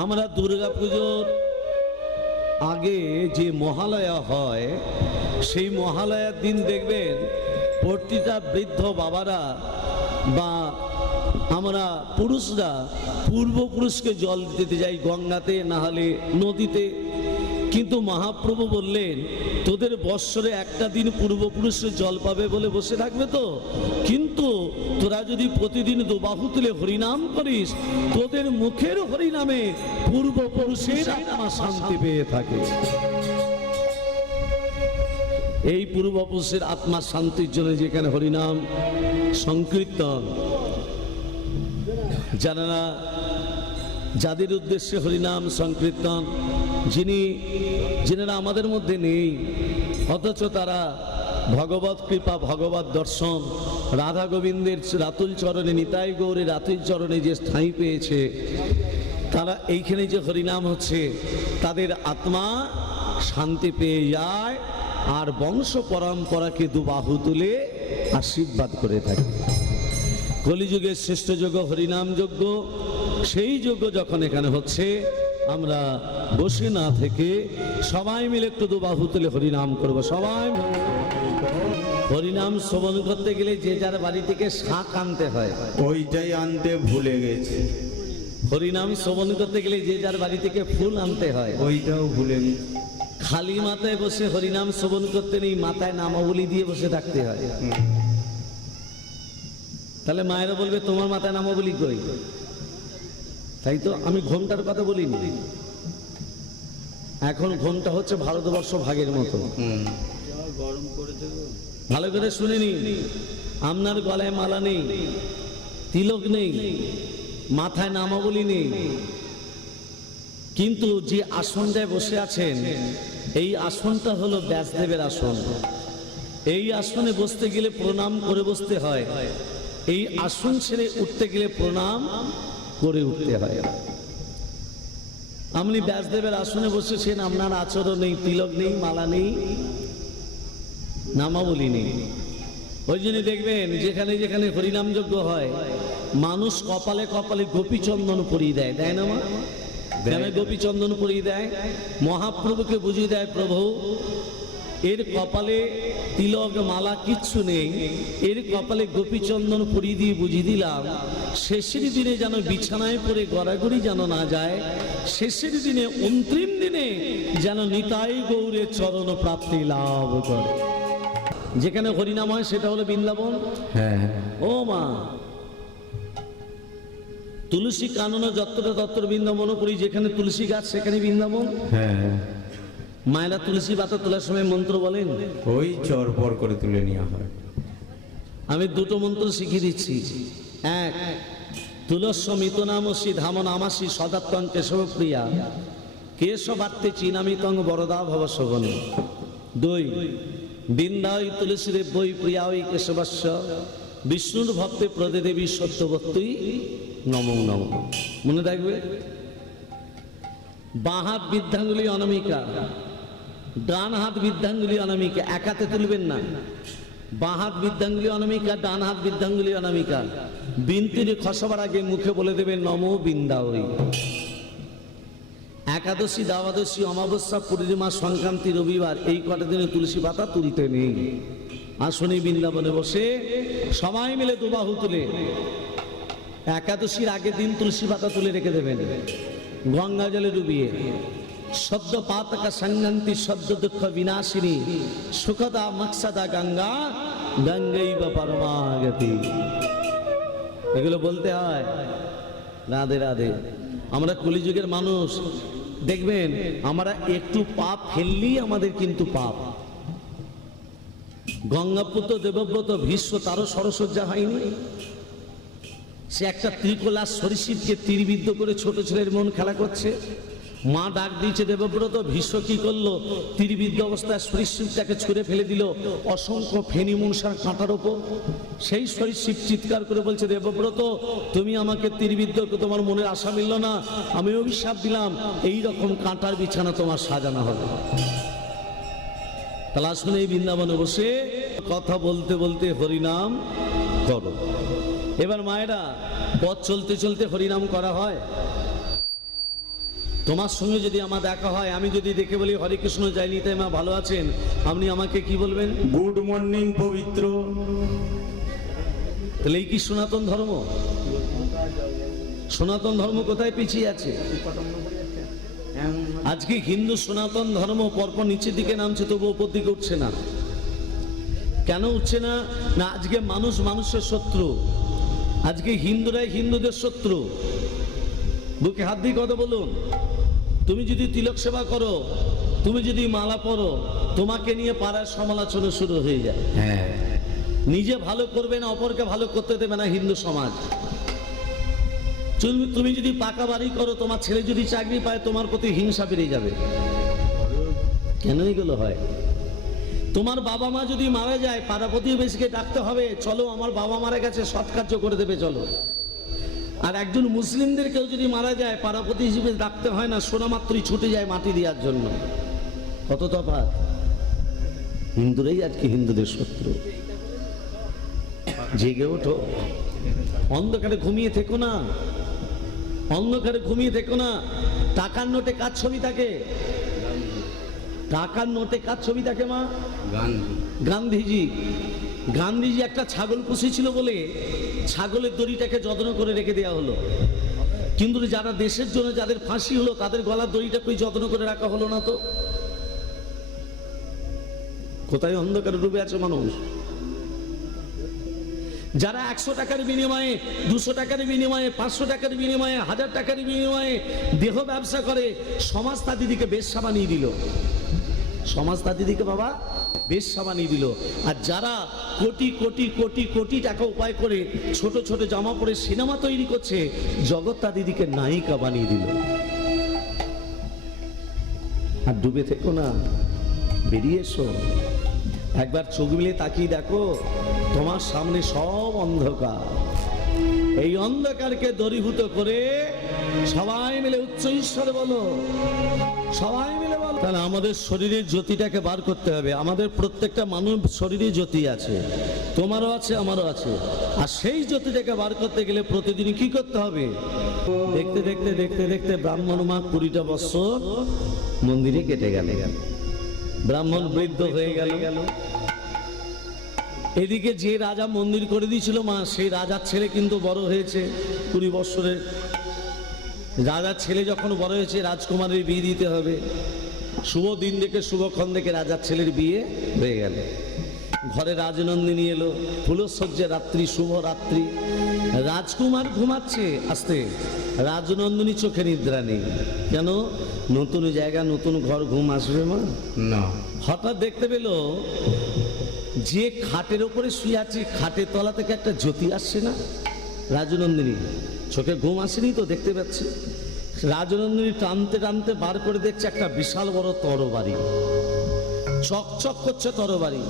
আমরা দুর্গা পুজোর আগে যে মহালয়া হয়, সেই মহালয়ার দিন দেখবেন প্রতিটা বৃদ্ধ বাবারা বা আমরা পুরুষরা পূর্বপুরুষকে জল দিতে যাই গঙ্গাতে না হলে নদীতে। কিন্তু মহাপ্রভু বললেন তোদের বৎসরে একটা দিন পূর্বপুরুষের জল পাবে বলে বসে থাকবে তো। কিন্তু তোরা যদি প্রতিদিন দুবাহু তুলে হরিনাম করিস তোদের মুখের হরিনামে পূর্বপুরুষের আত্মা শান্তি পেয়ে থাকে। এই পূর্বপুরুষের আত্মা শান্তির জন্য যেখানে হরিনাম সংকীর্তন। যারা যাদের উদ্দেশ্যে হরিনাম সংকীর্তন যিনি, যিনারা আমাদের মধ্যে নেই, অথচ তারা ভগবত কৃপা, ভগবত দর্শন, রাধা গোবিন্দের রাতুল চরণে, নিতাই গৌরের রাতুল চরণে যে স্থায়ী পেয়েছে, তারা এইখানে যে হরিনাম হচ্ছে, তাদের আত্মা শান্তি পেয়ে যায় আর বংশ পরম্পরাকে দুবাহু তুলে আশীর্বাদ করে থাকে। কলিযুগের শ্রেষ্ঠ যজ্ঞ হরিনাম যজ্ঞ সেই যজ্ঞ যখন এখানে হচ্ছে আমরা বসে না থেকে সবাই মিলে একটু দুবাহু তুলে হরিনাম করব। সবাই হরিনাম শ্রবণ করতে গেলে যে যার বাড়ি থেকে শাক আনতে হয়। ওইটাই আনতে ভুলে গেছে। হরিনাম শ্রবণ করতে গেলে যে যার বাড়ি থেকে ফুল আনতে হয়। ওইটাও ভুলে গেছি। খালি মাথায় বসে হরিনাম শ্রবণ করতে নেই মাথায় নামাবলি দিয়ে বসে থাকতে হয়। তাহলে মায়েরা বলবে তোমার মাথায় নামাবলি কই? তাই তো আমি ঘোমটার কথা বলিনি। এখন ঘোমটা হচ্ছে ভারতবর্ষ ভাগের মতো। ভালো করে শুনে নিন আপনার গলায় মালা নেই, তিলক নেই, মাথায় নামাবলি নেই। কিন্তু যে আসনটায় বসে আছেন, এই আসনটা হলো ব্যাসদেবের আসন। এই আসনে বসতে গেলে প্রণাম করে বসতে হয়। এই আসন ছেড়ে উঠতে গেলে প্রণাম করে উঠতে হয়। আপনি ব্যাসদেবের আসনে বসেছেন আপনার আচরণ নেই তিলক নেই মালা নেই নামাবলী নেই। ওই জন্য দেখবেন যেখানে যেখানে হরিনাম যজ্ঞ হয় মানুষ কপালে কপালে গোপীচন্দন পরিয়ে দেয় দেয় না মা? কেন গোপীচন্দন পরিয়ে দেয়? মহাপ্রভুকে বুঝিয়ে দেয় প্রভু এর কপালে তিলক মালা কিচ্ছু নেই এর কপালে গোপীচন্দন পরিয়ে দিয়ে বুঝিয়ে দিলাম শেষের দিনে যেন বিছানায় পড়ে গড়াগড়ি যেন না যায় শেষের দিনে অন্তিম দিনে যেন নিতাই গৌরের চরণ প্রাপ্তি লাভ করে। যেখানে হরিনাম হয় সেটা হলো বৃন্দাবন? হ্যাঁ ও মা। তুলসী কানন যত্র তত্র বৃন্দাবন করি যেখানে তুলসী গাছ সেখানে বৃন্দাবন? হ্যাঁ। মায়েরা তুলসী পাতা তোলার সময় মন্ত্র বলেন? ওই চরপর করে তুলে নেওয়া হয়। আমি দুটো মন্ত্র শিখিয়ে দিচ্ছি। এক তুলস্য মিতনামসি ধামন আমাসি সদাত্তং কেশব প্রিয়া কেশবাত্তে চিনামিতং বরদা ভব শোভন। দুই বৃন্দাই তুলসী দেব বই প্রিয়া ওই কেশবাস্য। বিষ্ণুর ভক্তে প্রদে দেবী সত্যবত্তই নম নম। মনে থাকবে? বাঁ হাত বৃদ্ধাঙ্গুলি অনামিকা। ডান হাত বৃদ্ধাঙ্গুলি অনামিকা, এক হাতে তুলবেন না। বাঁ হাত বৃদ্ধাঙ্গুলি অনামিকা, ডান হাত বৃদ্ধাঙ্গুলি অনামিকা। বিনতির খসবার আগে মুখে বলে দেবেন, নম বৃন্দাবরী একাদশী, দ্বাদশী, অমাবস্যা, পূর্ণিমা সংক্রান্তি, রবিবার, এই কটা দিনে তুলসী পাতা তুলতে নেই। আসনে বৃন্দাবনে বসে সবাই মিলে দুবাহু তুলে। একাদশীর আগের দিন তুলসী পাতা তুলে রেখে দেবেন। গঙ্গা জলে ডুবিয়ে। সদ্য পাতকা সংগান্তি সদ্য দুঃখ বিনাশিনী। সুখদা মকসদা গঙ্গা গঙ্গাই বা পরমাগতি। এগুলো বলতে হয়, রাধে রাধে। আমরা কলিযুগের মানুষ, দেখবেন, আমরা একটু পাপ ফেললেই আমাদের কিন্তু পাপ। গঙ্গাপুত্র, দেবব্রত, ভীষ্ম, তারও সরসজ্জা হয়নি। সে একটা ত্রিকোলা সরিষিপকে তীরবিদ্ধ করে ছোট ছেলের মন খেলা করছে। মা ডাক দিয়েছে দেবব্রত, ভীষ্ম কি করল? তীরবিদ্ধ অবস্থায় সরিষিপটাকে ছুঁড়ে ফেলে দিল। অসংখ্য ফেনি মনসার কাঁটার ওপর। সেই সরিষিপ চিৎকার করে বলছে, দেবব্রত, তুমি আমাকে তীরবিদ্ধ তোমার মনের আশা মিলল না। আমি অভিশাপ দিলাম। এই রকম কাঁটার বিছানা তোমার সাজানো হবে। তাহলে আসুন এই বৃন্দাবনে বসে কথা বলতে বলতে হরিনাম করো। এবার মায়েরা পথ চলতে চলতে হরিনাম করা হয়। তোমার সঙ্গে যদি আমার দেখা হয় আমি যদি দেখে বলি হরে কৃষ্ণ যাই নিতে মা ভালো আছেন? আপনি আমাকে কি বলবেন? গুড মর্নিং পবিত্র। তাহলে এই কি সনাতন ধর্ম? সনাতন ধর্ম কোথায় পিছিয়ে আছে? আজকে হিন্দু সনাতন ধর্ম পরপর নিচের দিকে নামছে তবু ওপর দিকে উঠছে না। কেন উঠছে না? না আজকে মানুষ মানুষের শত্রু। আজকে হিন্দুরাই হিন্দুদের শত্রু। বুকে হাত দিয়ে কথা বলুন। তুমি যদি তিলক সেবা করো তুমি যদি মালা পরো তোমাকে নিয়ে পাড়ার সমালোচনা শুরু হয়ে যায়। হ্যাঁ। নিজে ভালো করবে না অপরকে ভালো করতে দেবে না হিন্দু সমাজ। তুমি- তুমি যদি পাকা বাড়ি করো তোমার ছেলে যদি চাকরি পায় তোমার প্রতি হিংসা বেড়ে যাবে। কেন এগুলো হয়? তোমার বাবা মা যদি মারা যায় পাড়া প্রতিবেশীকে ডাকতে হবে চলো আমার বাবা মারা গেছে সৎকার্য করে দেবে চলো। আর একজন মুসলিমদের কেউ যদি মারা যায় পাড়া প্রতিবেশী ডাকতে হয় না শোনা মাত্রই ছুটে যায় মাটি দেওয়ার জন্য। কত তফাৎ? হিন্দুরাই আজকে হিন্দুদের শত্রু। জেগে ওঠো। অন্ধকারে ঘুমিয়ে থেকো না। অন্ধকারে ঘুমিয়ে থেকো না। টাকার নোটে কার ছবি থাকে? টাকার নোটে কার ছবি থাকে মা? গান্ধী। গান্ধীজি। গান্ধীজি একটা ছাগল পুষেছিল বলে ছাগলের দড়িটাকে যত্ন করে রেখে দেওয়া হলো। কিন্তু যারা দেশের জন্য যাদের ফাঁসি হলো, তাদের গলার দড়িটা কই যত্ন করে রাখা হলো না তো। কোথায় অন্ধকারে ডুবে আছে মানুষ? যারা একশো টাকার বিনিময়ে, দুশো টাকার বিনিময়ে, পাঁচশো টাকার বিনিময়ে, হাজার টাকার বিনিময়ে দেহ ব্যবসা করে, সমাজ তাদিদিকে বেশ বানিয়ে দিল। সমাজ তাদিদিকে বাবা বেশ বানিয়ে দিল। আর যারা কোটি কোটি কোটি কোটি টাকা উপায় করে ছোট ছোট জামা পরে সিনেমা তৈরি করছে জগৎ তাদিদিকে নায়িকা বানিয়ে দিল। আর ডুবে থেকো না, বেরিয়ে এসো। একবার চোখ মিলে তাকিয়ে দেখো, তোমার সামনে সব অন্ধকার। এই অন্ধকারকে দরিভূত করে সবাই মিলে উচ্চ ঈশ্বর বলো, সবাই তাহলে আমাদের শরীরের জ্যোতিটাকে বার করতে হবে। আমাদের প্রত্যেকটা মানুষ শরীরে জ্যোতি আছে। তোমারও আছে, আমারও আছে। আর সেই জ্যোতিটাকে বার করতে গেলে প্রতিদিন কি করতে হবে? দেখতে দেখতে দেখতে দেখতে ব্রাহ্মণ মা কুড়িটা বছর মন্দিরে কেটে গেলে। গেল ব্রাহ্মণ বৃদ্ধ হয়ে গেল গেল। এদিকে যে রাজা মন্দির করে দিয়েছিল মা, সেই রাজার ছেলে কিন্তু বড় হয়েছে, কুড়ি বৎসরের। রাজার ছেলে যখন বড় হয়েছে, রাজকুমারের বিয়ে দিতে হবে। শুভ দিন দেখে শুভক্ষণ দেখে রাজার ছেলের বিয়ে হয়ে গেল। ঘরে রাজনন্দিনী এলো ফুলসজ্জে রাত্রি শুভ রাত্রি। রাজকুমার ঘুমাচ্ছে আস্তে রাজনন্দিনী চোখে নিদ্রা নেই। কেন? নতুন জায়গা নতুন ঘর ঘুম আসবে মা? না। হঠাৎ দেখতে পেল যে খাটের ওপরে শুয়ে আছে খাটের তলা থেকে একটা জ্যোতি আসছে না। রাজনন্দিনী চোখে ঘুম আসেনি তো দেখতে পাচ্ছে। রাজনন্দিনী টানতে টানতে বার করে দেখছে একটা বিশাল বড় তরবারি। চকচক করছে তরবারি।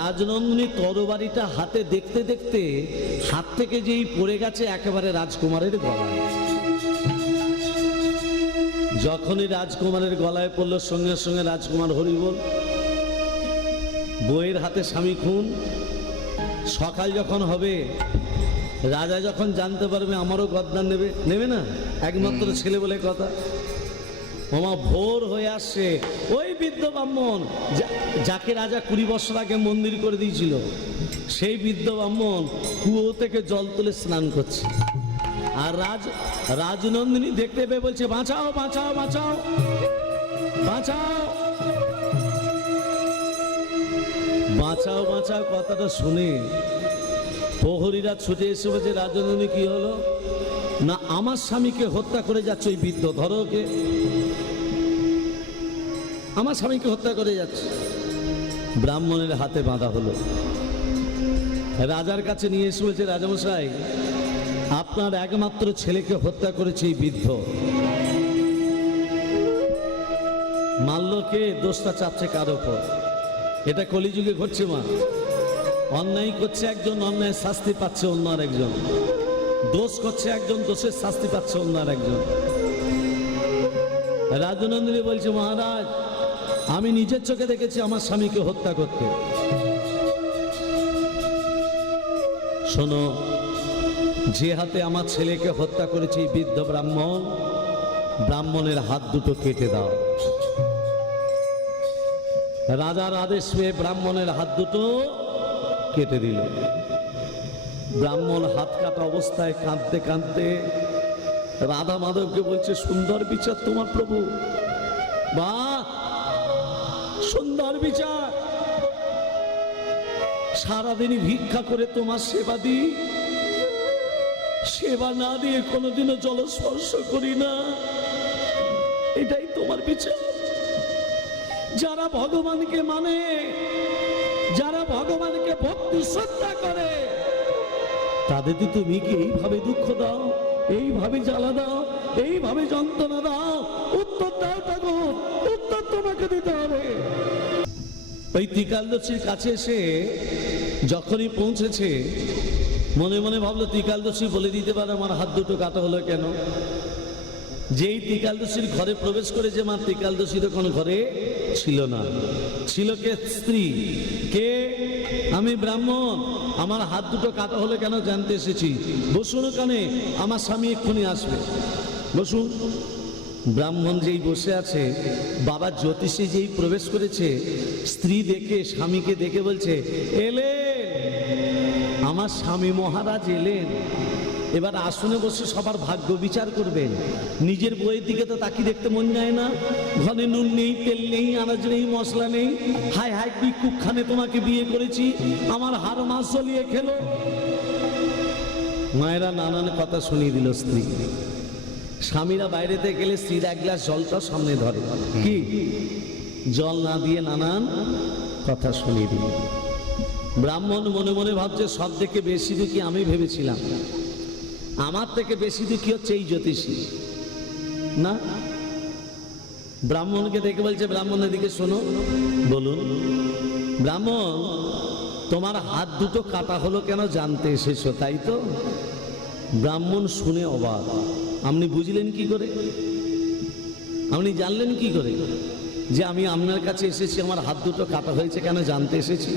রাজনন্দিনী তরবারিটা হাতে দেখতে দেখতে হাত থেকে যেই পড়ে গেছে একেবারে রাজকুমারের গলায়। যখনই রাজকুমারের গলায় পড়ল, সঙ্গে সঙ্গে রাজকুমার হরি বল, বইয়ের হাতে স্বামী খুন। সকাল যখন হবে, রাজা যখন জানতে পারবে আমারও গদ্দান নেবে নেবে না? একমাত্র ছেলে বলে কথা। মামা ভোর হয়ে আসছে। ওই বৃদ্ধ ব্রাহ্মণ যাকে রাজা কুড়ি বছর আগে মন্দির করে দিয়েছিল সেই বৃদ্ধ ব্রাহ্মণ কুয়ো থেকে জল তুলে স্নান করছে। আর রাজ রাজনন্দিনী দেখতে পেয়ে বলছে বাঁচাও বাঁচাও বাঁচাও বাঁচাও। বাঁচাও বাঁচাও কথাটা শুনে প্রহরীরা ছুটে এসে বলছে রাজনন্দিনী কি হলো? না আমার স্বামীকে হত্যা করে যাচ্ছে ওই বৃদ্ধ, ধরো ওকে। আমার স্বামীকে হত্যা করে যাচ্ছে। ব্রাহ্মণের হাতে বাঁধা হলো। রাজার কাছে নিয়ে এসে বলছে, রাজামশাই, আপনার একমাত্র ছেলেকে হত্যা করেছে এই বৃদ্ধ। মাল্যকে দোষটা চাচ্ছে কার ওপর? এটা কলিযুগে ঘটছে মা। অন্যায় করছে একজন, অন্যায় শাস্তি পাচ্ছে অন্য আর একজন দোষ করছে একজন, দোষের শাস্তি পাচ্ছে অন্য আর একজন রাজনন্দিনী বলছে, মহারাজ, আমি নিজের চোখে দেখেছি আমার স্বামীকে হত্যা করতে। শোনো, যে হাতে আমার ছেলেকে হত্যা করেছে বৃদ্ধ ব্রাহ্মণ, ব্রাহ্মণের হাত দুটো কেটে দাও। রাজার আদেশ পেয়ে ব্রাহ্মণের হাত দুটো কেটে দিল। ব্রাহ্মণ হাত কাটা অবস্থায় কাঁদতে কাঁদতে রাধা মাধবকে বলছে, সুন্দর বিচার তোমার প্রভু। বা, সুন্দর বিচার। সারাদিনই ভিক্ষা করে তোমার সেবা দিই। সেবা না দিয়ে কোনোদিনও জলস্পর্শ করি না। এটাই তোমার বিচার। যারা ভগবানকে মানে যারা ভগবানকে ভক্তি শ্রদ্ধা করে তাদের তুমি কি এইভাবে দুঃখ দাও? এইভাবে জ্বালা দাও? এইভাবে যন্ত্রণা দাও? উত্তর দাও ঠাকুর, উত্তর তোমাকে দিতে হবে। ওই ত্রিকালদর্শীর কাছে এসে যখনই পৌঁছেছে, মনে মনে ভাবলো ত্রিকালদর্শী বলে দিতে পারে, আমার হাত দুটো কাটা হলো কেন? যেই ত্রিকালদর্শীর ঘরে প্রবেশ করেছে মা ত্রিকালদর্শী তখন ঘরে ছিল না। ছিল কে? স্ত্রী। কে? আমি ব্রাহ্মণ। আমার হাত দুটো কাটা হলে কেন জানতে এসেছি? বসুন ওখানে, আমার স্বামী এক্ষুনি আসবে। বসুন। ব্রাহ্মণ যেই বসে আছে, বাবা জ্যোতিষী যেই প্রবেশ করেছে, স্ত্রী দেখে, স্বামীকে দেখে বলছে এলে আমার স্বামী মহারাজ এলেন। এবার আসনে বসে সবার ভাগ্য বিচার করবেন। নিজের বইয়ের দিকে তো তাকি দেখতে মন যায় না। ঘরে নুন নেই, তেল নেই, আনাজ নেই, মশলা নেই। হাই হাই বিক্ষুকখানে তোমাকে বিয়ে করেছি। আমার হার মাস চলিয়ে খেলো। মায়েরা নানান কথা শুনিয়ে দিল স্ত্রী। স্বামীরা বাইরেতে গেলে স্ত্রীর এক গ্লাস জলটা সামনে ধরে। কি? জল না দিয়ে নানান কথা শুনিয়ে দিল। ব্রাহ্মণ মনে মনে ভাবছে, সব থেকে বেশি দুঃখী আমি ভেবেছিলাম। আমার থেকে বেশি দুঃখী হচ্ছে এই জ্যোতিষী। না? ব্রাহ্মণকে দেখে বলছে ব্রাহ্মণের দিকে শোনো। বলুন, ব্রাহ্মণ, তোমার হাত দুটো কাটা হলো কেন জানতে এসেছ, তাই তো? ব্রাহ্মণ শুনে অবাক। আপনি বুঝলেন কি করে? আপনি জানলেন কি করে যে আমি আপনার কাছে এসেছি, আমার হাত দুটো কাটা হয়েছে কেন জানতে এসেছি?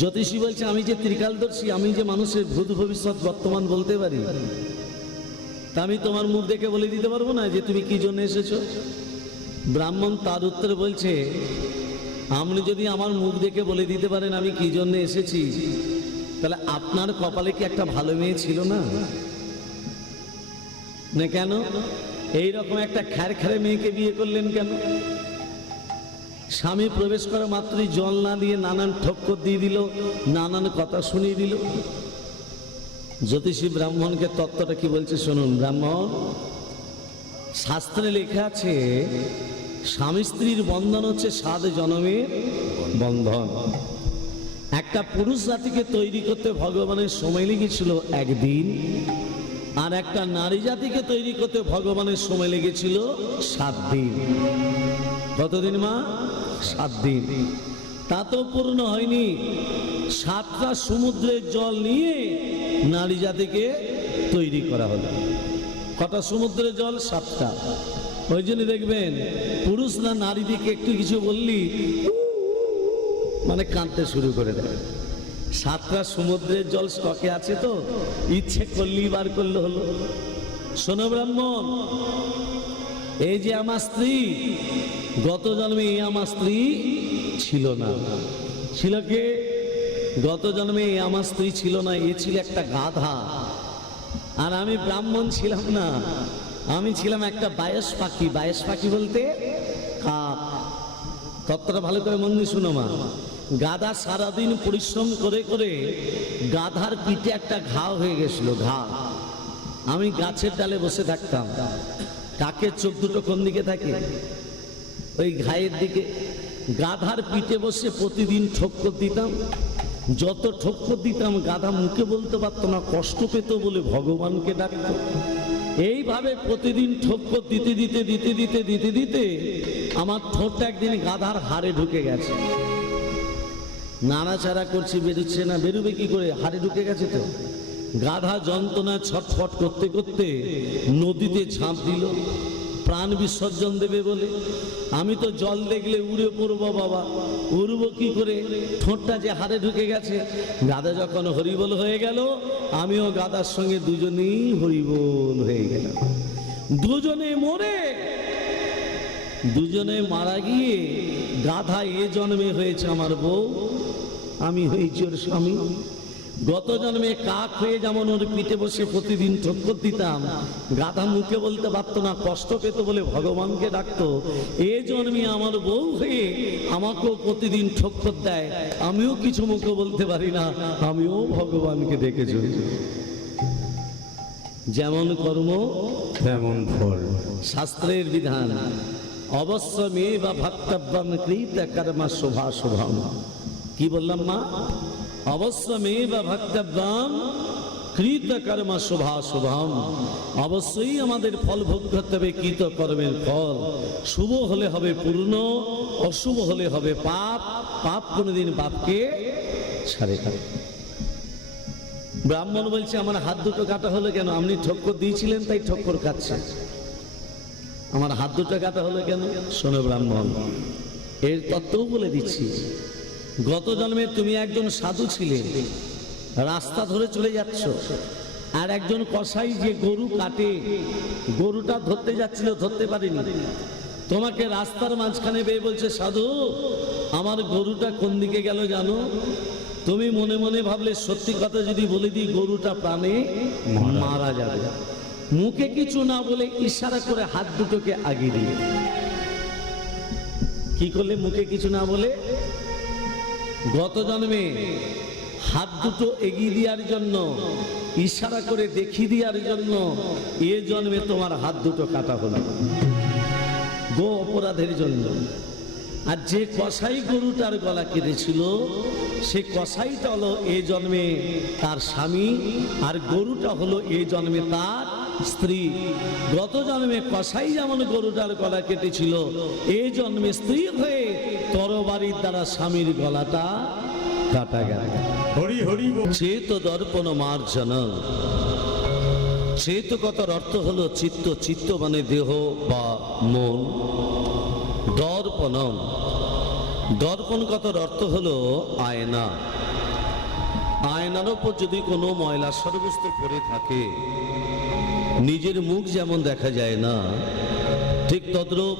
জ্যোতিষী বলছে, আমি যে ত্রিকালদর্শী, আমি যে মানুষের ভূত ভবিষ্যৎ বর্তমান বলতে পারি, তা আমি তোমার মুখ দেখে বলে দিতে পারব না যে তুমি কি জন্য এসেছ? ব্রাহ্মণ তার উত্তরে বলছে, আপনি যদি আমার মুখ দেখে বলে দিতে পারেন আমি কি জন্য এসেছি, তাহলে আপনার কপালে কি একটা ভালো মেয়ে ছিল না? না কেন? এই রকম একটা খ্যার খ্যারে মেয়েকে বিয়ে করলেন কেন? স্বামী প্রবেশ করা মাত্রই জল না দিয়ে নানান ঠক্কর দিয়ে দিল, নানান কথা শুনিয়ে দিল। জ্যোতিষী ব্রাহ্মণকে তত্ত্বটা কি বলছে শুনুন, ব্রাহ্মণ, শাস্ত্রে লেখা আছে, স্বামী স্ত্রীর বন্ধন হচ্ছে সাত জনমের বন্ধন। একটা পুরুষ জাতিকে তৈরি করতে ভগবানের সময় লেগেছিল একদিন, আর একটা নারী জাতিকে তৈরি করতে ভগবানের সময় লেগেছিল সাত দিন। কতদিন মা? সাত দিন। তা তো পূর্ণ হয়নি। সাতটা সমুদ্রের জল নিয়ে নারী জাতিকে তৈরি করা হলো। কটা সমুদ্রের জল? সাতটা। ওই জন্য দেখবেন, পুরুষ না নারী দিকে একটু কিছু বললি মানে কাঁদতে শুরু করে দেয়। সাতটা সমুদ্রের জল স্টকে আছে তো, ইচ্ছে করলেই বার করলে হলো। শোনো ব্রাহ্মণ এই যে আমার স্ত্রী, গত জন্মে এ আমার স্ত্রী ছিল না। ছিল কে? গত জন্মে এ আমার স্ত্রী ছিল না, এ ছিল একটা গাধা। আর আমি ব্রাহ্মণ ছিলাম না, আমি ছিলাম একটা বায়স পাখি। বায়স পাখি বলতে কাক। তত্ত্বটা ভালো করে মন দিয়ে শুনো মা। গাধা সারাদিন পরিশ্রম করে করে গাধার পিঠে একটা ঘাও হয়ে গেছিল, ঘা। আমি গাছের ডালে বসে থাকতাম। কাকের চোখ দুটো কোন দিকে থাকে? ওই ঘায়ের দিকে। গাধার পিঠে বসে প্রতিদিন ঠক্কর দিতাম। যত ঠক্কর দিতাম, গাধা মুখে বলতে পারতো না, কষ্ট পেত বলে ভগবানকে ডাকতো। এইভাবে প্রতিদিন ঠক্কর দিতে দিতে দিতে দিতে দিতে দিতে আমার ঠোঁটটা একদিন গাধার হাড়ে ঢুকে গেছে। নাড়াচাড়া করছি, বেরোচ্ছে না, বেরোবে কি করে? হাড়ে ঢুকে গেছে তো? গাধা যন্ত্রণায় ছটফট করতে করতে নদীতে ঝাঁপ দিল। প্রাণ বিসর্জন দেবে বলে। আমি তো জল দেখলে উড়ে পড়ব বাবা। উড়বো কি করে? ঠোঁটটা যে হাড়ে ঢুকে গেছে। গাধা যখন হরিবল হয়ে গেল, আমিও গাদার সঙ্গে দুজনেই হরিবল হয়ে গেলাম। দুজনে মরে। দুজনে মারা গিয়ে গাধা এ জন্মে হয়েছে আমার বউ। আমি হয়েছি ওর স্বামী। গত জন্মে কাক হয়ে যেমন ওর পিঠে বসে প্রতিদিন ঠক্কর দিতাম গাধা মুখে বলতে পারতো না কষ্ট পেত বলে ভগবানকে ডাকতো। এ জন্মে আমার বউ হয়ে আমাকেও প্রতিদিন ঠক্কর দেয় আমিও কিছু মুখে বলতে পারি না আমিও ভগবানকে ডেকে চলছি যেমন কর্ম তেমন ফল। শাস্ত্রের বিধান অবশ্য মেয়ে বা ভক্তব্যম কৃত কর্মা শোভা শুভম। কি বললাম মা? অবশ্য মেয়ে বা ভক্তব্যম কৃত কর্ম শোভা শুভম। অবশ্যই আমাদের ফল ভোগ করতে হবে কৃত কর্মের ফল। শুভ হলে হবে পূর্ণ, অশুভ হলে হবে পাপ। পাপ কোনোদিন পাপকে ছাড়ে না। ব্রাহ্মণ বলছে, আমার হাত দুটো কাটা হলো কেন? আপনি ঠক্কর দিয়েছিলেন, তাই ঠক্কর কাটছে আমার হাত দুটো কাটা হলো কেন? শোনো ব্রাহ্মণ, এর তত্ত্বও বলে দিচ্ছি। গত জন্মে তুমি একজন সাধু ছিলে। রাস্তা ধরে চলে যাচ্ছ। আর একজন কসাই যে গরু কাটে, গরুটা ধরতে যাচ্ছিল, ধরতে পারেনি। তোমাকে রাস্তার মাঝখানে বেয়ে বলছে, সাধু, আমার গরুটা কোন দিকে গেল জানো? তুমি মনে মনে ভাবলে, সত্যি কথা যদি বলে দিই, গরুটা প্রাণে মারা যাবে। মুখে কিছু না বলে ইশারা করে হাত দুটোকে আগিয়ে দিয়ে কি করলে মুখে কিছু না বলে? গত জন্মে হাত দুটো এগিয়ে দেওয়ার জন্য, ইশারা করে দেখিয়ে দেওয়ার জন্য এ জন্মে তোমার হাত দুটো কাটা হলো। গো অপরাধের জন্য। আর যে কসাই গরুটার গলা কেটেছিল, সে কসাইটা হলো এ জন্মে তার স্বামী, আর গরুটা হলো এ জন্মে তার স্ত্রী। গত জন্মে কসাই যেমন গরুটার গলা কেটেছিল এই জন্মে স্ত্রী হয়ে তরবারির দ্বারা স্বামীর গলাটা কাটা গেল। হরি হরি। চেত দর্পণ মার্জন। চেতকতার অর্থ হলো চিত্ত চিত্ত মানে দেহ বা মন। দর্পণ। দর্পণ কথার অর্থ হলো আয়না। আয়নার ওপর যদি কোনো ময়লা সর্বস্ত পড়ে থাকে নিজের মুখ যেমন দেখা যায় না, ঠিক তদ্রূপ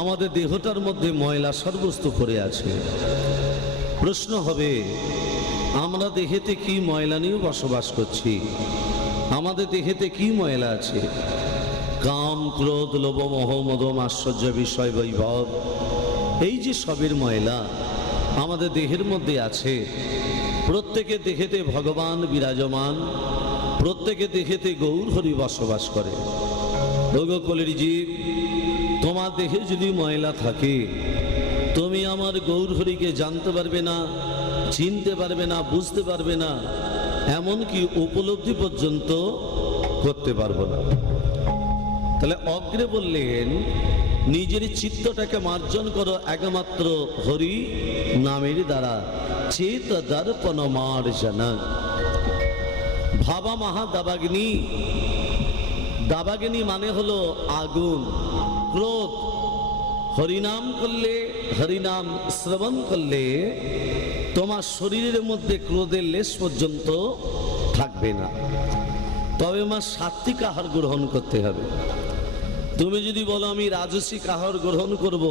আমাদের দেহটার মধ্যে ময়লা সর্বস্ত করে আছে। প্রশ্ন হবে, আমরা দেহেতে কি ময়লা নিয়ে বসবাস করছি? আমাদের দেহেতে কি ময়লা আছে? কাম, ক্রোধ, লোভ, মোহ, মদম, আশ্চর্য বিষয় বৈভব, এই যে সবের ময়লা আমাদের দেহের মধ্যে আছে প্রত্যেকে দেহেতে ভগবান বিরাজমান প্রত্যেকে দেহেতে গৌর হরি বসবাস করে। ভোগকলের জীব, তোমার দেহে যদি ময়লা থাকে, তুমি আমার গৌর হরিকে জানতে পারবে না, চিনতে পারবে না, বুঝতে পারবে না, এমনকি উপলব্ধি পর্যন্ত করতে পারব না। তাহলে অগ্রে বললেন, নিজের চিত্তটাকে মার্জন করো একমাত্র হরি নামের দ্বারা চেত দর্পণ মার্জনা। ভাবা মহা দাবাগ্নি। দাবাগ্নি মানে হলো আগুন, ক্রোধ। হরিনাম করলে হরিনাম, শ্রবণ করলে তোমার শরীরের মধ্যে ক্রোধের লেশ পর্যন্ত থাকবে না। তবে মা সাত্বিক আহার গ্রহণ করতে হবে। তুমি যদি বলো, আমি রাজসিক আহার গ্রহণ করব,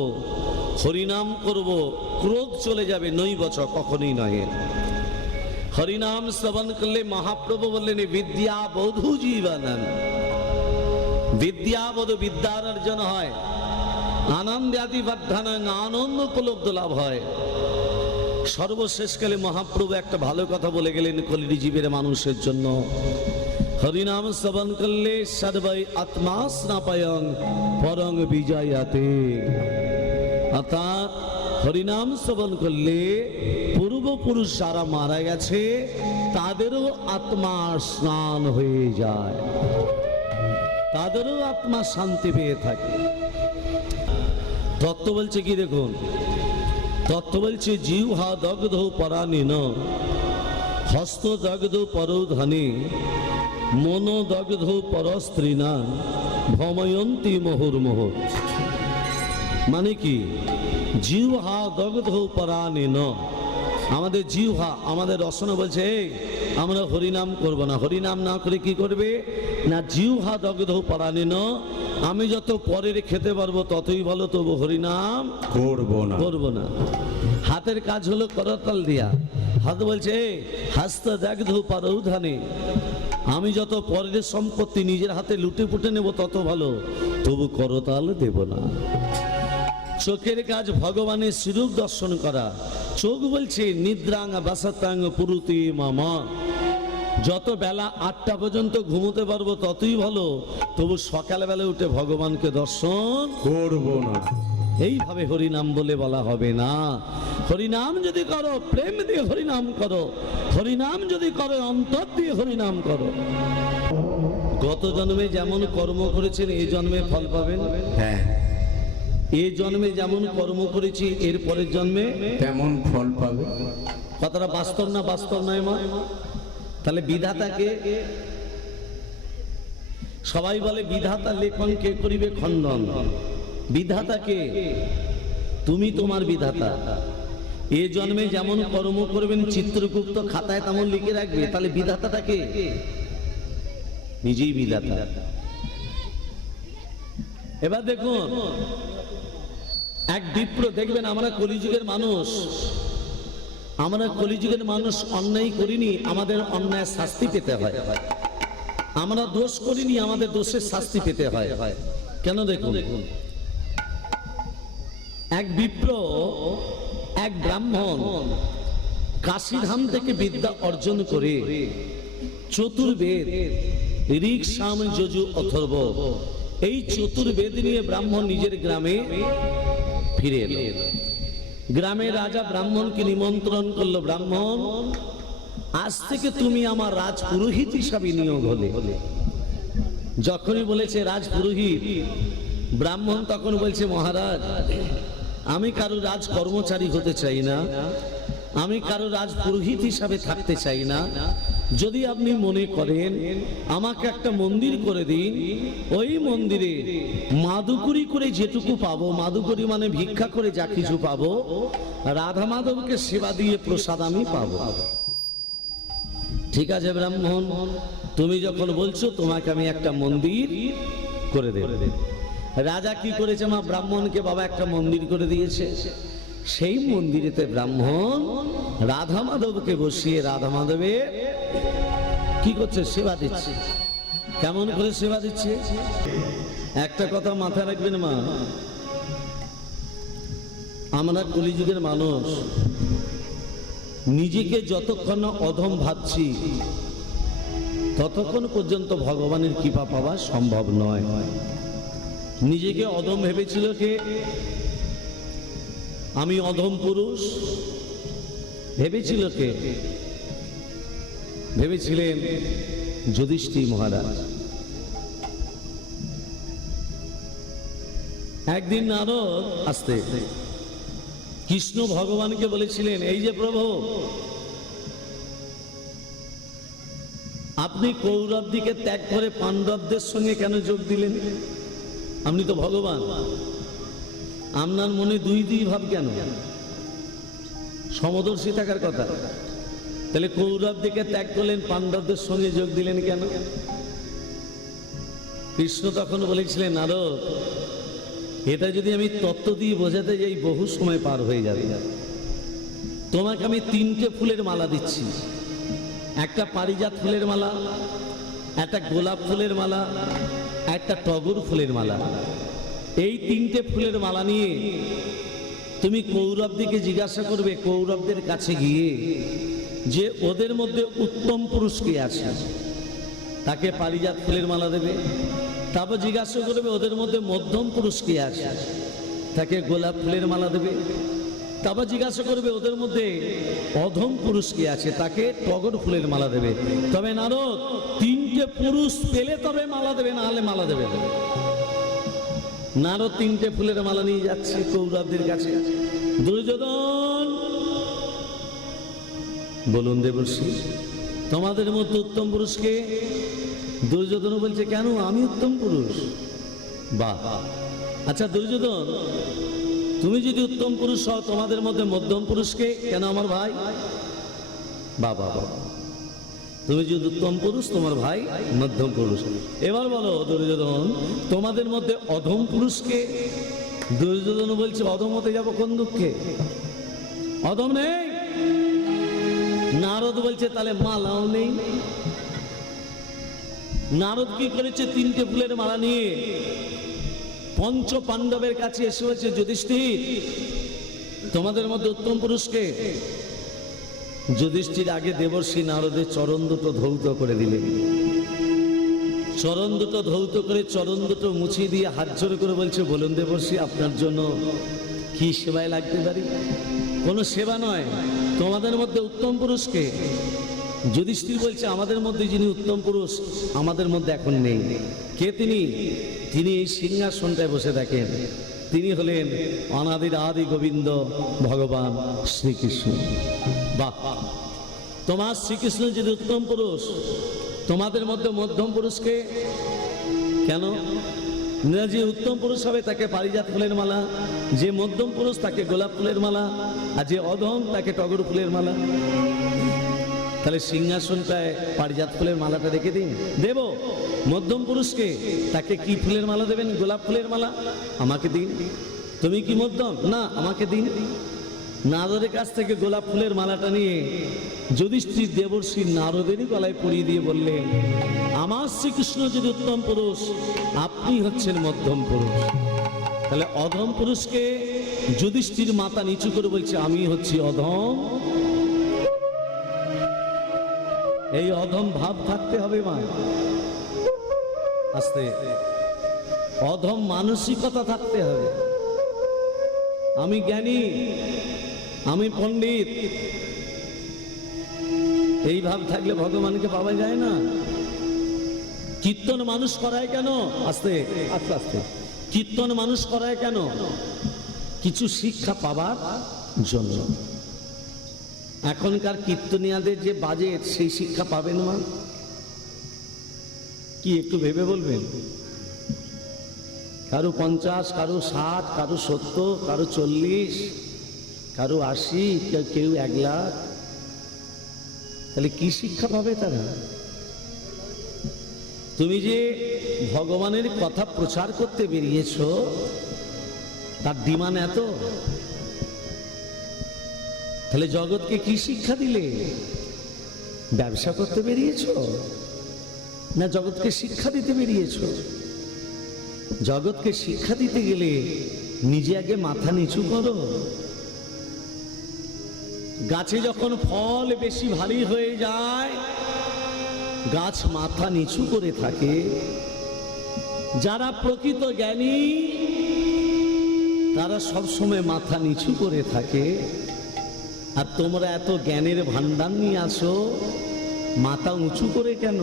হরিনাম করব, ক্রোধ চলে যাবে, নই বছর কখনোই নয় হরিনাম শ্রবণ করলে মহাপ্রভু বললেন বিদ্যা বধু বিদ্যা বিদ্যাবোধ বিদ্যার অর্জন হয়। আনন্দাদি বর্ধনাং আনন্দ উপলব্ধ লাভ হয়। সর্বশেষকালে মহাপ্রভু একটা ভালো কথা বলে গেলেন কলির জীবের মানুষের জন্য। হরিনাম শ্রবণ করলে সর্বই আত্মা স্নাপায়ং পরং বিজয়াতে। অর্থাৎ হরিনাম শ্রবণ করলে পূর্বপুরুষ যারা মারা গেছে, তাদেরও আত্মা স্নান হয়ে যায়। তাদেরও আত্মা শান্তি পেয়ে থাকে। তত্ত্ব বলছে কি দেখুন? তত্ত্ব বলছে জীব হা দগ্ধ পরাণীন, হস্ত দগ্ধ পরোধনে মন দগ্ধ পরস্ত্রীনা ভময়ন্তী মুহুর্মুহ মানে কি? জিহ্বা দগ্ধ পরাণীন। আমাদের জিহ্বা আমাদের রসনা বলছে "এই, আমরা হরিনাম করব না। হরিনাম না করে কি করবে? না জিউ হা দগ্ধ পরাণিন আমি যত পরের খেতে পারব ততই ভালো তবু হরিনাম করব না। করব না। হাতের কাজ হলো করতাল দিয়া। হাত বলছে "এ, হাসতে দেখ ধু পারৌ ধানে আমি যত পরের সম্পত্তি নিজের হাতে লুটে পুটে নেব তত ভালো তবু করতাল দেব না। চোখের কাজ ভগবানের স্বরূপ দর্শন করা। চোখ বলছে নিদ্রাং বাসাতাং পুরুতি মামা। যত বেলা আটটা পর্যন্ত ঘুমোতে পারব ততই ভালো। তবু সকালবেলা উঠে ভগবানকে দর্শন করব না। এইভাবে হরিনাম বলে বলা হবে না। হরিনাম যদি করো প্রেম দিয়ে হরিনাম করো। হরিনাম যদি করো অন্তর দিয়ে হরিনাম করো। গত জন্মে যেমন কর্ম করেছেন এই জন্মে ফল পাবেন? হ্যাঁ। এই জন্মে যেমন কর্ম করেছি এর পরের জন্মে তেমন ফল পাবে। কথাটা বাস্তব না বাস্তব নয় মা? তাহলে বিধাতাকে সবাই বলে বিধাতা লেখন কে করিবে খণ্ডন? বিধাতাকে তুমি তোমার বিধাতা। এ জন্মে যেমন কর্ম করবেন চিত্রগুপ্ত খাতায় তেমন লিখে রাখবে। তাহলে বিধাতাটাকে নিজেই বিধাতা। এবার দেখুন এক বিপ্র দেখবেন আমরা কলিযুগের মানুষ। আমরা কলিযুগের মানুষ অন্যায় করিনি, আমাদের অন্যায় শাস্তি পেতে হয়। আমরা দোষ করিনি, আমাদের দোষের শাস্তি পেতে হয়। কেন দেখুন? দেখুন এক বিপ্র এক ব্রাহ্মণ কাশীধাম থেকে বিদ্যা অর্জন করে চতুর্বেদ, ঋক, সাম, যজু, অথর্ব, এই চতুর্বেদ নিয়ে ব্রাহ্মণ নিজের গ্রামে ফিরে এলো। গ্রামের রাজা ব্রাহ্মণকে নিমন্ত্রণ করল, ব্রাহ্মণ, আজ থেকে তুমি আমার রাজ পুরোহিত হিসাবে নিয়োগ হলে। যখনই বলেছে রাজ পুরোহিত ব্রাহ্মণ তখন বলছে, মহারাজ, আমি কারও রাজ কর্মচারী হতে চাই না, আমি কারও রাজ পুরোহিত হিসাবে থাকতে চাই না যদি আপনি মনে করেন, আমাকে একটা মন্দির করে দিন, ওই মন্দিরে মাদুকুরি করে যেটুকু পাবো, মাদুকুরি মানে ভিক্ষা করে যা কিছু পাবো, রাধা মাধবকে সেবা দিয়ে প্রসাদ আমি পাবো। ঠিক আছে ব্রাহ্মণ, তুমি যখন বলছো তোমাকে আমি একটা মন্দির করে দেব। রাজা কি করেছে মা, ব্রাহ্মণকে বাবা একটা মন্দির করে দিয়েছে। সেই মন্দিরেতে ব্রাহ্মণ রাধা মাধবকে বসিয়ে, রাধা মাধবের কি করছে? সেবা দিচ্ছে। কেমন করে সেবা দিচ্ছে? একটা কথা মাথায় রাখবেন মা, আমরা কলিযুগের মানুষ, নিজেকে যতক্ষণ না অধম ভাবছি, ততক্ষণ পর্যন্ত ভগবানের কৃপা পাওয়া সম্ভব নয়। নিজেকে অধম ভেবেছিল কে? আমি অধম পুরুষ। ভেবেছিল কে? ভেবেছিলেন যুধিষ্ঠি মহারাজ। একদিন নারদ আসতে কৃষ্ণ ভগবানকে বলেছিলেন, এই যে প্রভু, আপনি কৌরব দিকে ত্যাগ করে পাণ্ডবদের সঙ্গে কেন যোগ দিলেন? আপনি তো ভগবান। আপনার মনে দুই দুই ভাব কেন? সমদর্শী থাকার কথা। তাহলে কৌরব দিকে ত্যাগ করলেন, পাণ্ডবদের সঙ্গে যোগ দিলেন কেন? কৃষ্ণ তখন বলেছিলেন, নারদ, এটা যদি আমি তত্ত্ব দিয়ে বোঝাতে যাই, বহু সময় পার হয়ে যাবে। তোমাকে আমি তিনটে ফুলের মালা দিচ্ছি। একটা পারিজাত ফুলের মালা, একটা গোলাপ ফুলের মালা, একটা টগর ফুলের মালা। এই তিনটে ফুলের মালা নিয়ে তুমি কৌরবদিকে জিজ্ঞাসা করবে, কৌরবদের কাছে গিয়ে যে ওদের মধ্যে উত্তম পুরুষ কে আছে? তাকে পারিজাত ফুলের মালা দেবে। তারপর জিজ্ঞাসা করবে, ওদের মধ্যে মধ্যম পুরুষ কে আছে? তাকে গোলাপ ফুলের মালা দেবে। তারপর জিজ্ঞাসা করবে, ওদের মধ্যে অধম পুরুষ কে আছে? তাকে টগর ফুলের মালা দেবে। তবে নারদ, তিনটে পুরুষ পেলে তবে মালা দেবে, না হলে মালা দেবে না। নারদ তিনটে ফুলের মালা নিয়ে যাচ্ছে কৌরবদের কাছে। দুর্যোধন! বলুন দেবর্ষি, তোমাদের মধ্যে উত্তম পুরুষকে দুর্যোধন বলছে কেন? আমি উত্তম পুরুষ। বাহ। আচ্ছা দুর্যোধন, তুমি যদি উত্তম পুরুষ হও, তোমাদের মধ্যে মধ্যম পুরুষকে কেন আমার ভাই? বাবা বাবা তুমি যদি উত্তম পুরুষ, তোমার ভাই মধ্যম পুরুষ। এবার বলো, দুর্যোধন, তোমাদের মধ্যে অধম পুরুষকে দুর্যোধন বলছে, অধম হতে যাব কোন দুঃখে? অধম নেই। নারদ বলছে, তাহলে মালাও নেই। নারদ কি করেছে? তিনটে ফুলের মালা নিয়ে পঞ্চ পাণ্ডবের কাছে এসে হয়েছে যুধিষ্ঠির, তোমাদের মধ্যে উত্তম পুরুষকে যুধিষ্ঠির আগে দেবর্ষী নারদের চরণ দুটো ধৌত করে দিলেন। চরণ দুটো ধৌত করে চরণ দুটো মুছিয়ে দিয়ে হাত জোরে করে বলছে, বলুন দেবর্ষী, আপনার জন্য কি সেবায় লাগতে পারি? কোনো সেবা নয়। তোমাদের মধ্যে উত্তম পুরুষকে? যুধিষ্ঠির বলছে, আমাদের মধ্যে যিনি উত্তম পুরুষ, আমাদের মধ্যে এখন নেই। কে তিনি? তিনি এই সিংহাসনটায় বসে থাকেন। তিনি হলেন অনাদির আদি গোবিন্দ ভগবান শ্রীকৃষ্ণ। বাহ। তোমার শ্রীকৃষ্ণ যদি উত্তম পুরুষ, তোমাদের মধ্যে মধ্যম পুরুষকে কেন? যে উত্তম পুরুষ হবে, তাকে পারিজাত ফুলের মালা, যে মধ্যম পুরুষ তাকে গোলাপ ফুলের মালা, আর যে অধম তাকে টগর ফুলের মালা। তাহলে সিংহাসনটায় পারিজাত ফুলের মালাটা রেখে দিন। দেব, মধ্যম পুরুষকে তাকে কি ফুলের মালা দেবেন? গোলাপ ফুলের মালা? আমাকে দিন। তুমি কি মধ্যম? না, আমাকে দিন। নারদের কাছ থেকে গোলাপ ফুলের মালাটা নিয়ে যুধিষ্ঠির দেবর্ষী নারদেরই গলায় পরিয়ে দিয়ে বললেন আমার শ্রীকৃষ্ণ যদি উত্তম পুরুষ, আপনি হচ্ছেন মধ্যম পুরুষ। তাহলে অধম পুরুষকে যুধিষ্ঠির মাথা নিচু করে বলছে, আমি হচ্ছি অধম। এই অধম ভাব থাকতে হবে মা। আস্তে। অধম মানসিকতা থাকতে হবে। আমি জ্ঞানী আমি পণ্ডিত। এই ভাব থাকলে ভগবানকে পাওয়া যায় না। কীর্তন মানুষ করায় কেন? আস্তে আস্তে আস্তে। কীর্তন মানুষ করায় কেন? কিছু শিক্ষা পাবার জন্য। এখনকার কীর্তনিয়াদের যে বাজেট, সেই শিক্ষা পাবেন মা কি একটু ভেবে বলবেন? কারও পঞ্চাশ, কারও ষাট, কারও সত্তর, কারও চল্লিশ। কারও আশি কেউ এক লাখ। তাহলে কি শিক্ষা পাবে তারা? তুমি যে ভগবানের কথা প্রচার করতে বেরিয়েছ, তার ডিমান্ড এত? তাহলে জগৎকে কি শিক্ষা দিলে? ব্যবসা করতে বেরিয়েছ? না জগৎকে শিক্ষা দিতে বেরিয়েছ? জগৎকে শিক্ষা দিতে গেলে নিজে আগে মাথা নিচু করো। গাছে যখন ফল বেশি ভারী হয়ে যায়, গাছ মাথা নিচু করে থাকে। যারা প্রকৃত জ্ঞানী, তারা সবসময় মাথা নিচু করে থাকে। আর তোমরা এত জ্ঞানের ভান্ডার নিয়ে আসো মাথা উঁচু করে কেন?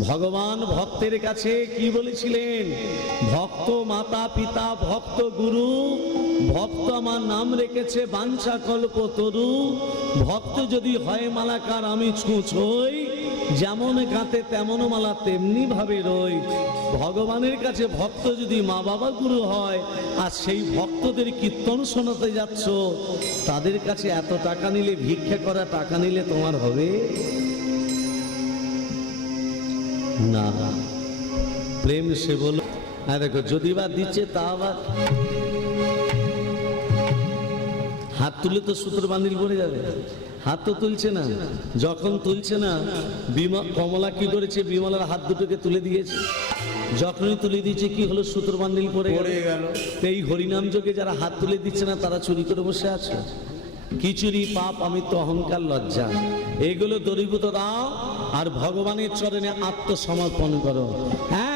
ভগবান ভক্তের কাছে কি বলেছিলেন? ভক্ত মাতা পিতা, ভক্ত গুরু ভক্ত আমার নাম রেখেছে বাঞ্ছা কল্প তরু। ভক্ত যদি হয় মালাকার, আমি ছুঁচই যেমন গাতে তেমন মালা তেমনি ভাবে রই। ভগবানের কাছে ভক্ত যদি মা বাবা গুরু হয়, আর সেই ভক্তদের কীর্তন শোনাতে যাচ্ছ, তাদের কাছে এত টাকা নিলে, ভিক্ষা করা টাকা নিলে তোমার হবে? না। প্রেম সে বলো। হ্যাঁ দেখো, যদি বা দিচ্ছে তা আবার হাত তুলে তো সুতোর বান্ডিল পড়ে যাবে। হাত তো তুলছে না। যখন তুলছে না বিমা কমলা কি করেছে? বিমলার হাত দুটোকে তুলে দিয়েছে। যখনই তুলে দিয়েছে কি হলো? সুতোর বান্ডিল পড়ে গেল। পড়ে গেল। এই হরিনাম যোগে যারা হাত তুলে দিচ্ছে না তারা চুরি করে বসে আছে। কিচুরি পাপ আমি তো অহংকার লজ্জা। এগুলো দরিদ্র দাও আর ভগবানের চরণে আত্মসমর্পণ করো। দুই